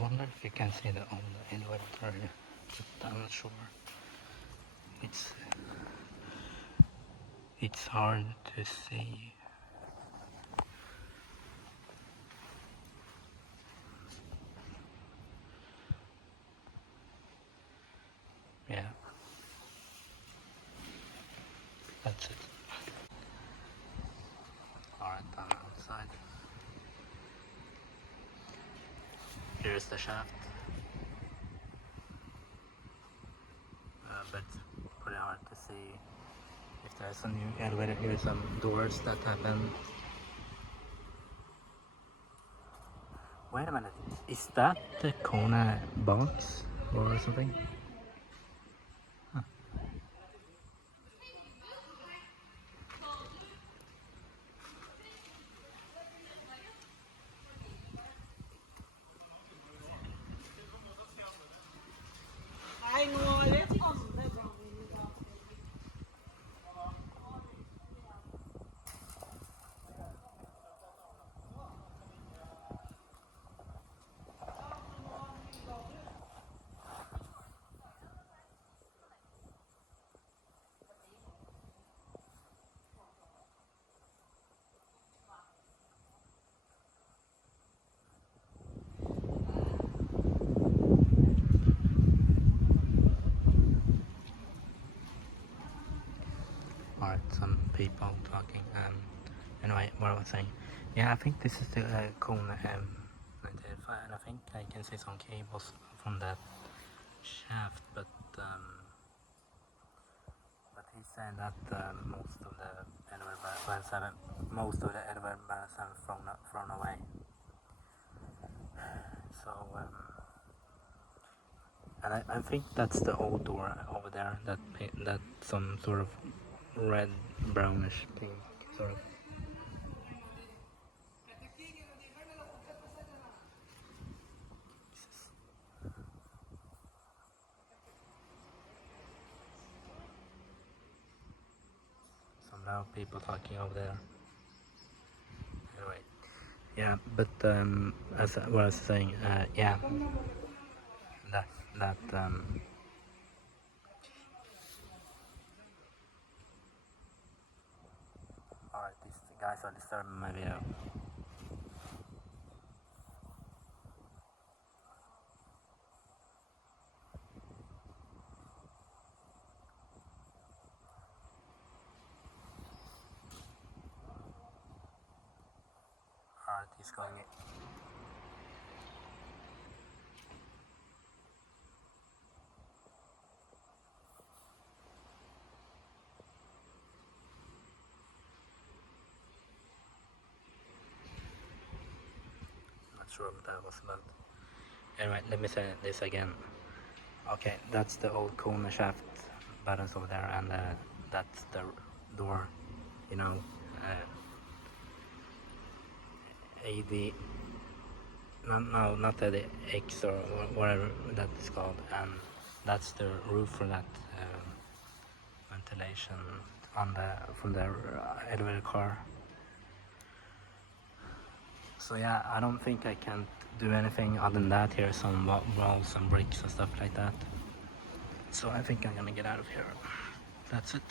wonder if you can see the on the elevator here, but I'm not sure. It's hard to see. Yeah, that's it. Alright, I'm outside. Here's the shaft. But pretty hard to see if there's a new elevator. Here's some doors that happen. Wait a minute, is that the Kone box or something? Huh. Alright, some people talking. Anyway, what I was saying. Yeah, I think this is the Kone M, and I think I can see some cables from that shaft, but he's saying that most of the elevator bands have thrown away. So and I think that's the old door over there. That some sort of red brownish pink sort of. Some loud people talking over there. Anyway, yeah, but as what I was saying, yeah, that alright, these guys are disturbing my video. Alright, he's going in. Not sure what that was about. Anyway, let me say this again. Okay, that's the old Kone shaft buttons over there, and that's the door, you know, AD, no, not the X or whatever that is called, and that's the roof for that ventilation on from the elevator car. So yeah, I don't think I can do anything other than that. Here, some walls and bricks and stuff like that. So I think I'm gonna get out of here. That's it.